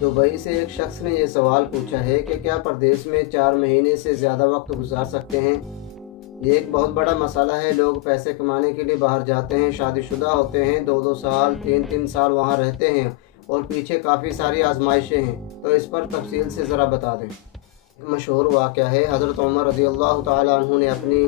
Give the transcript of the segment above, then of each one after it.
Dubai से एक शख्स ने ये सवाल पूछा है कि क्या परदेश में 4 महीने से ज़्यादा वक्त गुजार सकते हैं। ये एक बहुत बड़ा मसला है। लोग पैसे कमाने के लिए बाहर जाते हैं, शादीशुदा होते हैं, 2-2 साल 3-3 साल वहाँ रहते हैं और पीछे काफ़ी सारी आजमाइशें हैं। तो इस पर तफसील से ज़रा बता दें। मशहूर वाक़या है, हज़रत उमर रज़ियल्लाहु ताला अन्हु ने अपनी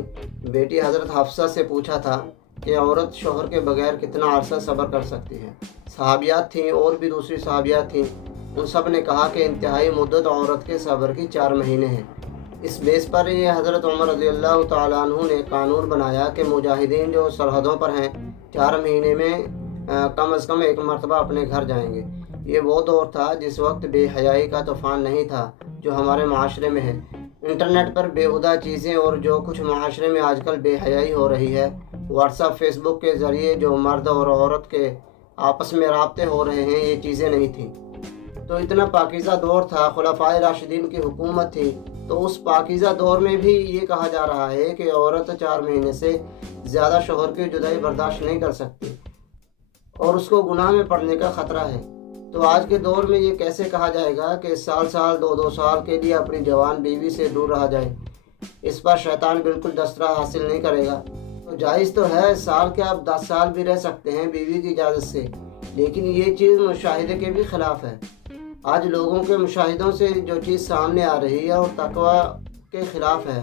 बेटी हज़रत हफ्सा से पूछा था कि औरत शौहर के बगैर कितना अरसा सब्र कर सकती है। सहाबियात थीं और भी दूसरी सहाबियात थीं, उन सब ने कहा कि इंतहाई मुद्दत औरत के सब्र की 4 महीने हैं। इस बेस पर ये हज़रत उमर रज़ियल्लाहु ताला अन्हु ने कानून बनाया कि मुजाहिदीन जो सरहदों पर हैं 4 महीने में कम अज़ कम एक मरतबा अपने घर जाएंगे। ये वो दौर था जिस वक्त बेहयाई का तूफ़ान नहीं था जो हमारे माशरे में है। इंटरनेट पर बेहुदा चीज़ें और जो कुछ माशरे में आजकल बेहयाई हो रही है, व्हाट्सएप फेसबुक के ज़रिए जो मर्द और औरत के आपस में राब्ते हो रहे हैं, ये चीज़ें नहीं थी। तो इतना पाकीज़ा दौर था, खुलफाए राशिदीन की हुकूमत थी। तो उस पाकीज़ा दौर में भी ये कहा जा रहा है कि औरत 4 महीने से ज़्यादा शौहर की जुदाई बर्दाश्त नहीं कर सकती और उसको गुनाह में पड़ने का ख़तरा है। तो आज के दौर में ये कैसे कहा जाएगा कि साल 2-2 साल के लिए अपनी जवान बीवी से दूर रहा जाए। इस पर शैतान बिल्कुल दस्तरा हासिल नहीं करेगा। तो जायज़ तो है, साल के आप 10 साल भी रह सकते हैं बीवी की इजाज़त से, लेकिन ये चीज़ मुशाहिदे के भी ख़िलाफ़ है। आज लोगों के मुशाहिदों से जो चीज़ सामने आ रही है और तकवा के ख़िलाफ़ है।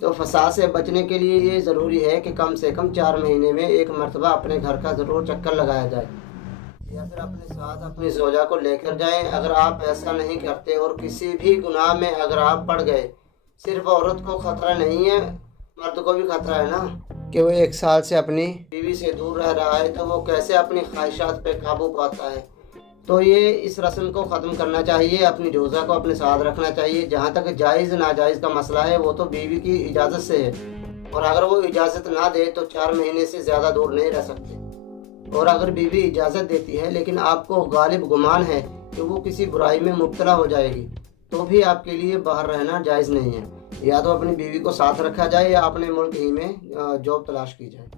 तो फसाद से बचने के लिए ये ज़रूरी है कि कम से कम 4 महीने में एक मरतबा अपने घर का ज़रूर चक्कर लगाया जाए या फिर अपने साथ अपनी ज़ौजा को लेकर जाएं। अगर आप ऐसा नहीं करते और किसी भी गुनाह में अगर आप पड़ गए, सिर्फ औरत को ख़तरा नहीं है, मर्द को भी ख़तरा है ना कि वो 1 साल से अपनी बीवी से दूर रह रहा है, तो वो कैसे अपनी ख्वाहिशात पे काबू पाता है। तो ये इस रस्म को ख़त्म करना चाहिए, अपनी जोज़ा को अपने साथ रखना चाहिए। जहाँ तक जायज़ नाजायज़ का मसला है वो तो बीवी की इजाज़त से है, और अगर वो इजाज़त ना दे तो 4 महीने से ज़्यादा दूर नहीं रह सकते। और अगर बीवी इजाज़त देती है लेकिन आपको गालिब गुमान है कि वो किसी बुराई में मुब्तला हो जाएगी, तो भी आपके लिए बाहर रहना जायज़ नहीं है। या तो अपनी बीवी को साथ रखा जाए या अपने मुल्क ही में जॉब तलाश की जाए।